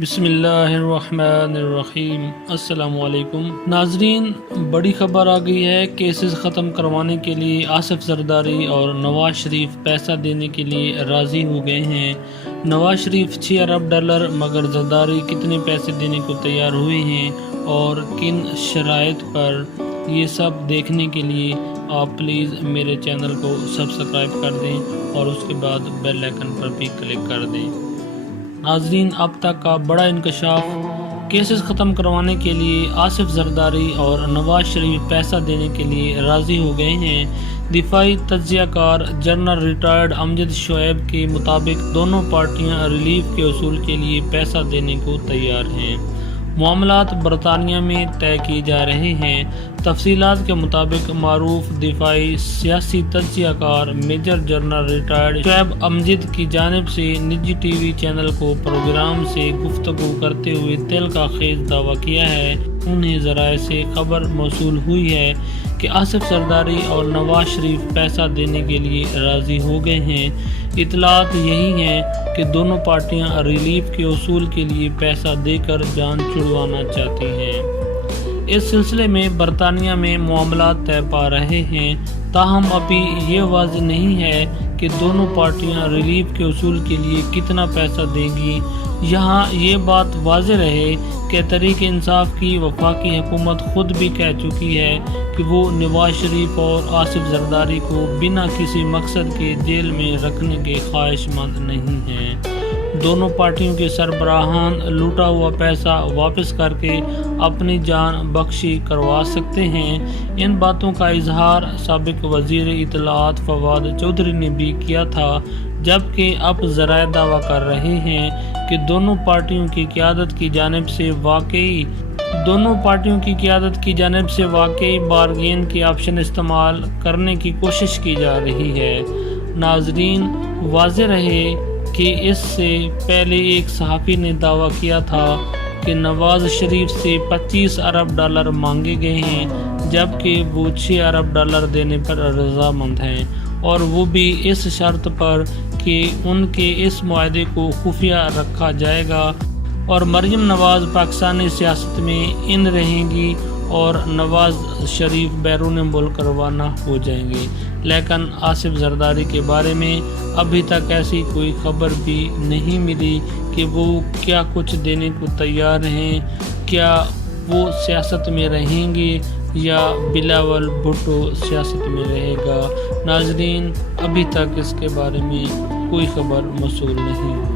بسم اللہ الرحمن الرحیم۔ السلام علیکم ناظرین، بڑی خبر آ گئی ہے۔ کیسز ختم کروانے کے لیے آصف زرداری اور نواز شریف پیسہ دینے کے لیے راضی ہو گئے ہیں۔ نواز شریف $6 ارب، مگر زرداری کتنے پیسے دینے کو تیار ہوئے ہیں اور کن شرائط پر، یہ سب دیکھنے کے لیے آپ پلیز میرے چینل کو سبسکرائب کر دیں اور اس کے بعد بیل آئیکن پر بھی کلک کر دیں۔ ناظرین، اب تک کا بڑا انکشاف، کیسز ختم کروانے کے لیے آصف زرداری اور نواز شریف پیسہ دینے کے لیے راضی ہو گئے ہیں۔ دفاعی تجزیہ کار جنرل ریٹائرڈ امجد شعیب کے مطابق دونوں پارٹیاں ریلیف کے حصول کے لیے پیسہ دینے کو تیار ہیں۔ معاملات برطانیہ میں طے کیے جا رہے ہیں۔ تفصیلات کے مطابق معروف دفاعی سیاسی تجزیہ کار میجر جنرل ریٹائرڈ شعیب امجد کی جانب سے نجی ٹی وی چینل کو پروگرام سے گفتگو کرتے ہوئے تلخ خیز دعویٰ کیا ہے۔ انہیں ذرائع سے خبر موصول ہوئی ہے کہ آصف زرداری اور نواز شریف پیسہ دینے کے لیے راضی ہو گئے ہیں۔ اطلاعات یہی ہیں کہ دونوں پارٹیاں ریلیف کے حصول کے لیے پیسہ دے کر جان چھڑوانا چاہتی ہیں۔ اس سلسلے میں برطانیہ میں معاملات طے پا رہے ہیں، تاہم ابھی یہ واضح نہیں ہے کہ دونوں پارٹیاں ریلیف کے حصول کے لیے کتنا پیسہ دیں گی۔ یہاں یہ بات واضح رہے کہ تحریک انصاف کی وفاقی حکومت خود بھی کہہ چکی ہے کہ وہ نواز شریف اور آصف زرداری کو بنا کسی مقصد کے جیل میں رکھنے کے خواہش مند نہیں ہیں۔ دونوں پارٹیوں کے سربراہان لوٹا ہوا پیسہ واپس کر کے اپنی جان بخشی کروا سکتے ہیں۔ ان باتوں کا اظہار سابق وزیر اطلاعات فواد چودھری نے بھی کیا تھا، جبکہ اب ذرائع دعویٰ کر رہے ہیں کہ دونوں پارٹیوں کی قیادت کی جانب سے واقعی بارگین کے آپشن استعمال کرنے کی کوشش کی جا رہی ہے۔ ناظرین، واضح رہے کہ اس سے پہلے ایک صحافی نے دعویٰ کیا تھا کہ نواز شریف سے $25 ارب مانگے گئے ہیں، جبکہ وہ $6 ارب دینے پر رضامند ہیں، اور وہ بھی اس شرط پر کہ ان کے اس معاہدے کو خفیہ رکھا جائے گا اور مریم نواز پاکستانی سیاست میں ان رہیں گی اور نواز شریف بیرون ملک روانہ ہو جائیں گے۔ لیکن آصف زرداری کے بارے میں ابھی تک ایسی کوئی خبر بھی نہیں ملی کہ وہ کیا کچھ دینے کو تیار ہیں۔ کیا وہ سیاست میں رہیں گے یا بلاول بھٹو سیاست میں رہے گا؟ ناظرین، ابھی تک اس کے بارے میں کوئی خبر موصول نہیں ہوئی۔